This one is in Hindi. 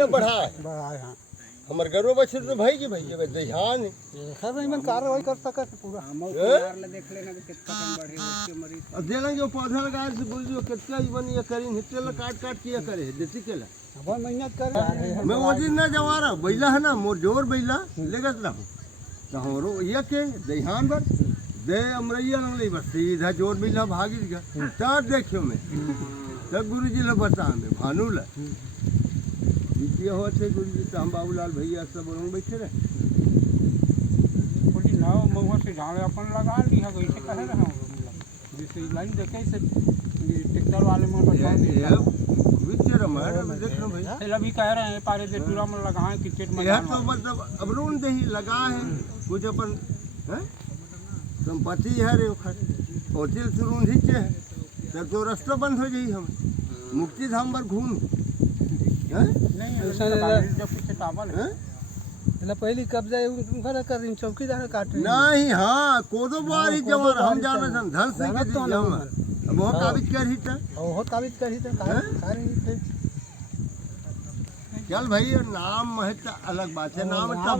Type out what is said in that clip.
ले बढ़ाए बढ़ाए हाँ हमर गरो बछर तो भाई की भैया बे ध्यान खैर नहीं मन कार्रवाई कर सकत है पूरा देख लेना कि कितना कम बढ़े उसके मरीज अब देला जो पौधा लगाए से बोल जो कितना जीवन ये करी हिट्टे ला काट किया करे देसी केला अपन मेहनत कर रहे हैं मैं वो दिन ना जवारा बैला है ना मोर जोर बैला लेगत रहा तो हमरो ये के ध्यान बर दे अमरैया न ले बस सीधा जोर बैला भागी गया तब देखियो मैं तब गुरुजी ले बता में भानु ला ये होते गुरुजी तो हम बाबूलाल भैया सब लोग बैठे रहे पूरी नाव महुआ से झाड़े अपन लगा ली है वैसे कहे रहे हम जैसे लाइन देखे से ट्रैक्टर वाले में बता दिया विचार हमारे देख लो भैया पहले भी कह रहे हैं पारे दे टूरा में लगाए क्रिकेट में यह तो मतलब अबरून दे ही लगा है कुछ अपन हैं संपत्ति है रे होटल सुरून ढीचे है तब तो रास्ता बंद हो जाई हम मुक्ति धाम पर घूम हैं नहीं जब पीछे टावल है એટલે પહેલી કબજા એવું ખરા કરીને ચૌકીદાર કાટે नहीं हाँ कोदो बारी जवार हम जाने सन धन से के दी हम अब वो काबिज कर ही था ઓહો કાબિજ કરી તો સારી રીતે चल भाई नाम महत्व अलग बात है नाम इतना